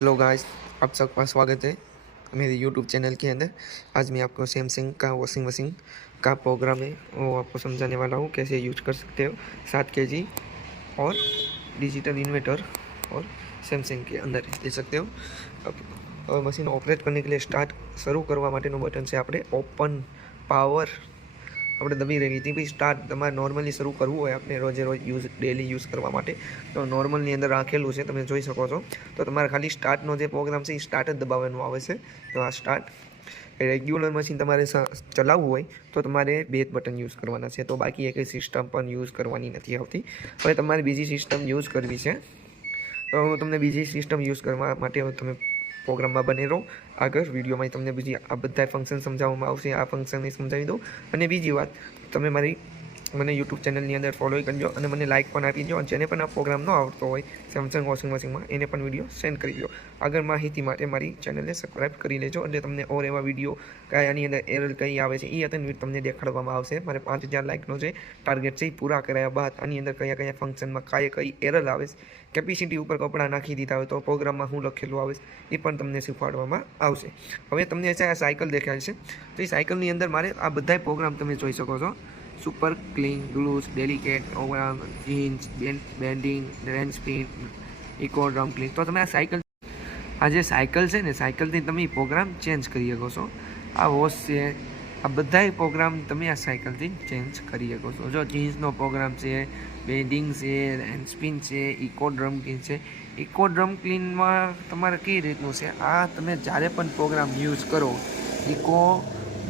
Hello guys, आप सबका स्वागत है मेरे यूट्यूब चैनल के अंदर। आज मैं आपको सैमसंग का वॉशिंग मशीन का प्रोग्राम है वो आपको समझाने वाला हूँ, कैसे यूज कर सकते हो 7 kg और डिजिटल इन्वर्टर और सैमसंग के अंदर दे सकते हो। अब मशीन ऑपरेट करने के लिए स्टार्ट शुरू करवा माटेનું બટન છે આપણે ઓપન પાવર આપણે દબી રહી હતી ભાઈ। સ્ટાર્ટ તમારે નોર્મલી શરૂ કરવું હોય આપણે રોજે રોજ યુઝ ડેલી યુઝ કરવા માટે તો નોર્મલની અંદર રાખેલું છે, તમે જોઈ શકો છો। તો તમારે ખાલી સ્ટાર્ટનો જે પ્રોગ્રામ છે એ સ્ટાર્ટ જ દબાવવાનું આવે છે। તો આ સ્ટાર્ટ રેગ્યુલર મશીન તમારે ચલાવવું હોય તો તમારે બે જ બટન યુઝ કરવાના છે, તો બાકી એક સિસ્ટમ પણ યુઝ કરવાની નથી આવતી। હવે તમારે બીજી સિસ્ટમ યુઝ કરવી છે તો હું તમને બીજી સિસ્ટમ યુઝ કરવા માટે તમે પ્રોગ્રામમાં બને રહો। આગળ વિડીયોમાં તમને બીજી આ બધા ફંક્શન સમજાવવામાં આવશે, આ ફંક્શનને સમજાવી દઉં। અને બીજી વાત, તમે મને યુટ્યુબ ચેનલની અંદર ફોલો કરજો અને મને લાઇક પણ આપી દો। જેને પણ આ પ્રોગ્રામ ન આવડતો હોય સેમસંગ વોશિંગ મશીનમાં એને પણ વિડીયો સેન્ડ કરી દો। આગળ માહિતી માટે મારી ચેનલને સબસ્ક્રાઈબ કરી લેજો એટલે તમને ઓર એવા વિડીયો આની અંદર એરર કઈ આવે છે એ તમને દેખાડવામાં આવશે। મારે 5000 લાઇકનો જે ટાર્ગેટ છે એ પૂરા કર્યા બાદ આની અંદર કયા કયા ફંક્શનમાં કઈ એરર આવે છે, કેપેસિટી ઉપર કપડાં નાખી દીધા હોય તો પ્રોગ્રામમાં શું લખેલું આવે એ પણ તમને શીખવાડવામાં આવશે। હવે તમને આ સાયકલ દેખાય છે તો એ સાયકલની અંદર મારે આ બધા પ્રોગ્રામ તમે જોઈ શકો છો, સુપર ક્લીન, ગ્લુઝ, ડેલિકેટ, ઓવરઆર્મ, jeans, bending, rinse spin, eco drum clean. તો તમે આ જે સાયકલ છે ને સાયકલથી તમે પ્રોગ્રામ ચેન્જ કરી શકો છો। આ વોશ છે, આ બધા પ્રોગ્રામ તમે આ સાયકલથી ચેન્જ કરી શકો છો। જો જીન્સનો પ્રોગ્રામ છે, બેન્ડિંગ છે, રેન સ્પિન છે, ઇકો ડ્રમ ક્લીન છે। ઇકો ડ્રમ ક્લીનમાં તમારે કઈ રીતનું છે, આ તમે જ્યારે પણ પ્રોગ્રામ યુઝ કરો ઇકો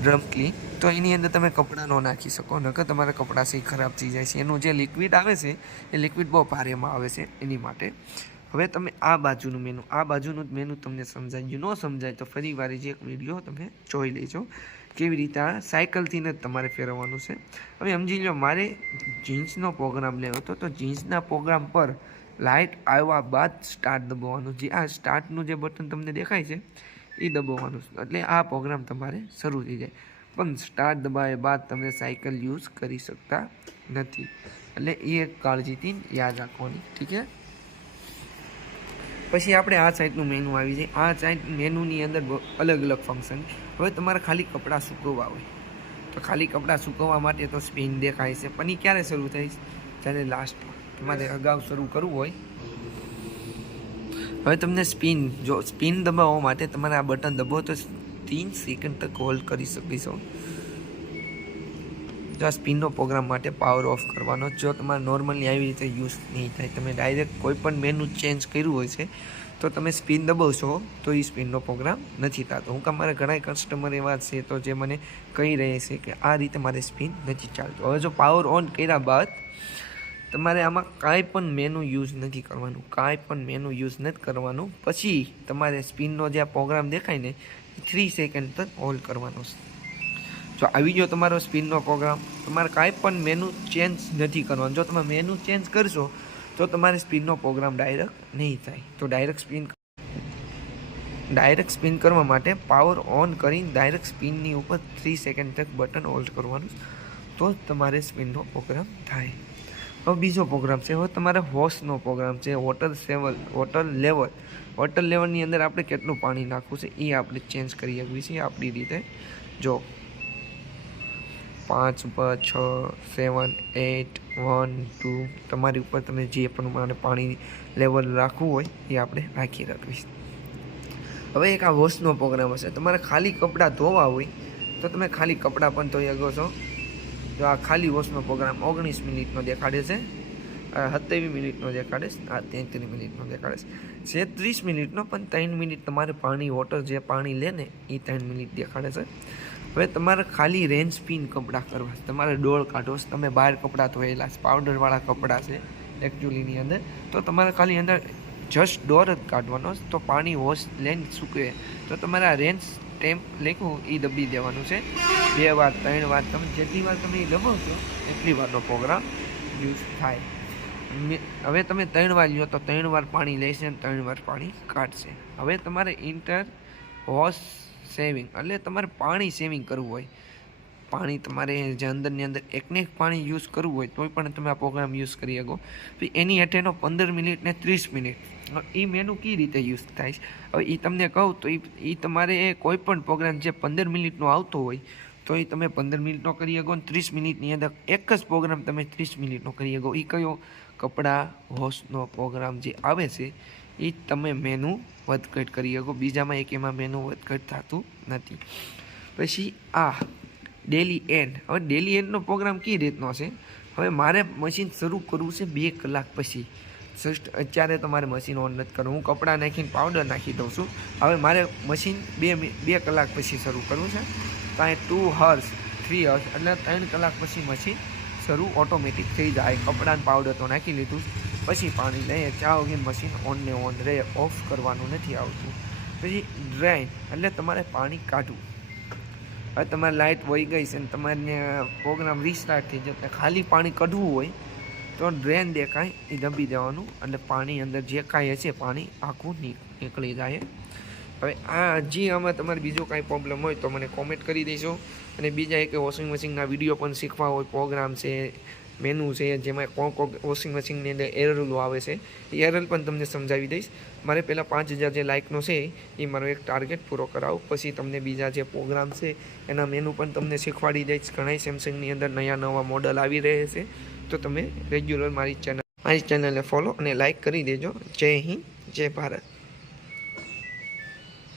ડ્રમ ક્લીન તો એની અંદર તમે કપડાં ન નાખી શકો, નકર તમારા કપડાં સી ખરાબ થઈ જાય છે। એનું જે લિક્વિડ આવે છે એ લિક્વિડ બહુ ભારેમાં આવે છે એની માટે। હવે તમે આ બાજુનું મેનુ તમને સમજાયું, ન સમજાય તો ફરી વાર જે એક વિડીયો તમે જોઈ લેજો કેવી રીતે આ સાયકલથી જ તમારે ફેરવવાનું છે। હવે સમજી લો મારે જીન્સનો પ્રોગ્રામ લેવો હતો તો જીન્સના પ્રોગ્રામ પર લાઇટ આવ્યા બાદ સ્ટાર્ટ દબાવવાનું, જે આ સ્ટાર્ટનું જે બટન તમને દેખાય છે એ દબાવવાનું એટલે આ પ્રોગ્રામ તમારે શરૂ થઈ જાય। પણ સ્ટાર્ટ દબાવ્યા બાદ તમે સાયકલ યુઝ કરી શકતા નથી, એટલે એ એક કાળજીથી યાદ રાખવાની, ઠીક છે। પછી આપણે આ સાઈડનું મેનુ આવી જાય। આ સાઈડ મેનુની અંદર અલગ અલગ ફંક્શન। હવે તમારે ખાલી કપડાં સૂકવવા હોય તો ખાલી કપડાં સૂકવવા માટે તો સ્પિન દેખાય છે, પણ એ ક્યારે શરૂ થાય છે, જ્યારે લાસ્ટમાં તમારે અગાઉ શરૂ કરવું હોય। હવે તમને સ્પિન દબાવવા માટે તમારે આ બટન દબાવો તો 3 સેકન્ડ તક હોલ્ડ કરી શકીશો। જો આ સ્પિનનો પ્રોગ્રામ માટે પાવર ઓફ કરવાનો, જો તમારે નોર્મલી આવી રીતે યુઝ નહીં થાય, તમે ડાયરેક્ટ કોઈ પણ મેનુ ચેન્જ કર્યું હોય છે તો તમે સ્પિન દબાવશો તો એ સ્પિનનો પ્રોગ્રામ નથી થતો। હું મારા ઘણા કસ્ટમર એવા છે તો જે મને કહી રહે છે કે આ રીતે મારે સ્પિન નથી ચાલતું। હવે જો પાવર ઓન કર્યા બાદ તમારે આમાં કાંઈ પણ મેનુ યુઝ નથી કરવાનું, પછી તમારે સ્પિનનો જે આ પ્રોગ્રામ દેખાય ને 3 સેકન્ડ તક હોલ્ડ કરવાનો છે। જો આવી ગયો તમારો સ્પિનનો પ્રોગ્રામ, તમારે કાંઈ પણ મેનુ ચેન્જ નથી કરવાનું। જો તમે મેનુ ચેન્જ કરશો તો તમારે સ્પિનનો પ્રોગ્રામ ડાયરેક્ટ નહીં થાય। તો ડાયરેક્ટ સ્પિન કરવા માટે પાવર ઓન કરીને ડાયરેક્ટ સ્પિનની ઉપર 3 સેકન્ડ તક બટન હોલ્ડ કરવાનું, તો તમારે સ્પિનનો પ્રોગ્રામ થાય। હવે બીજો પ્રોગ્રામ છે, હવે તમારે હોશનો પ્રોગ્રામ છે, વોટર લેવલની અંદર આપણે કેટલું પાણી નાખવું છે એ આપણે ચેન્જ કરી શકીએ છીએ આપણી રીતે। જો 5 ઉપર 6 7 8 1 2 તમારી ઉપર તમે જે પ્રમાણે પાણી લેવલ રાખવું હોય એ આપણે રાખીશું। હવે એક આ વોશનો પ્રોગ્રામ હશે, તમારે ખાલી કપડાં ધોવા હોય તો તમે ખાલી કપડાં પણ ધોઈ શકો છો। જો આ ખાલી વોશનો પ્રોગ્રામ 19 મિનિટનો દેખાડે છે, 27 મિનિટનો દેખાડે છે, આ 33 મિનિટનો દેખાડે છે 30 મિનિટનો, પણ 3 મિનિટ તમારે વોટર જે પાણી લે ને એ 3 મિનિટ દેખાડે છે। હવે તમારે ખાલી રેન સ્પિન કપડાં કરવા, તમારે ડોળ કાઢો, તમે બહાર કપડાં ધોયેલા છે, પાવડરવાળા કપડાં છે એકચ્યુઅલીની અંદર, તો તમારે ખાલી અંદર જસ્ટ ડોર જ કાઢવાનો, તો પાણી વોશ લઈને સૂકવે તો તમારે આ રેન ટેમ્પ લખ્યું એ દબી દેવાનું છે 2 વાર 3 વાર, તમે જેટલી વાર તમે એ દબાવશો એટલી વારનો પ્રોગ્રામ યુઝ થાય। હવે તમે 3 વાર લ્યો તો 3 વાર પાણી લેશે અને 3 વાર પાણી કાઢશે। હવે તમારે વોશ સેવિંગ એટલે તમારે પાણી સેવિંગ કરવું હોય પાણી તમારે જે અંદરની અંદર એકને એક પાણી યુઝ કરવું હોય તોય પણ તમે આ પ્રોગ્રામ યુઝ કરી શકો. તો એની હેઠળનો 15 મિનિટ ને 30 મિનિટ એ મેનુ કઈ રીતે યુઝ થાય છે હવે એ તમને કહું તો એ તમારે કોઈ પણ પ્રોગ્રામ જે 15 મિનિટનો આવતો હોય તો એ તમે 15 મિનિટનો કરી શકો. 30 મિનિટની અંદર એક જ પ્રોગ્રામ તમે 30 મિનિટનો કરી શકો. એ કયો કપડાં વોશનો પ્રોગ્રામ જે આવે છે એ તમે મેનુ વધઘટ કરી શકો. બીજામાં એક એમાં મેનુ વધઘટ થતું નથી. પછી આ ડેલી એન્ડ. હવે ડેલી એન્ડનો પ્રોગ્રામ કઈ રીતનો છે, હવે મારે મશીન શરૂ કરવું છે 2 કલાક પછી. જસ્ટ અત્યારે તમારે મશીન ઓન નથી કરવું. હું કપડાં નાખીને પાવડર નાખી દઉં છું. હવે મારે મશીન 2 કલાક પછી શરૂ કરવું છે. ત્યાં 2 hours 3 hours એટલે 3 કલાક પછી મશીન શરૂ ઓટોમેટિક થઈ જાય. કપડાં પાવડર તો નાખી લીધું, પછી પાણી લઈએ ચા વગર મશીન ઓન ને ઓન રહે, ઓફ કરવાનું નથી આવતું. પછી ડ્રેઇન એટલે તમારે પાણી કાઢવું. હવે તમારી લાઇટ વહી ગઈ છે ને તમારે પ્રોગ્રામ રીસ્ટાર્ટ થઈ જાય, ખાલી પાણી કાઢવું હોય તો ડ્રેન દેખાય એ દબી દેવાનું એટલે પાણી અંદર જે કાંઈ હશે પાણી આખું નીકળી જાય. હવે આ હજી આમાં તમારે બીજો કાંઈ પ્રોબ્લેમ હોય તો મને કોમેન્ટ કરી દેજો. અને બીજા એક વોશિંગ મશીનના વિડીયો પણ શીખવા હોય, પ્રોગ્રામ છે, મેનુ છે, જેમાં કોણ વોશિંગ મશીનની અંદર એરલો આવે છે એ એરલ પણ તમને સમજાવી દઈશ. મારે પહેલાં 5000 જે લાઇકનો છે એ મારો એક ટાર્ગેટ પૂરો કરાવો, પછી તમને બીજા જે પ્રોગ્રામ છે એના મેનુ પણ તમને શીખવાડી દઈશ. ઘણા સેમસંગની અંદર નવા મોડલ આવી રહે છે તો તમે રેગ્યુલર મારી ચેનલને ફોલો અને લાઇક કરી દેજો. જય હિન્દ, જય ભારત.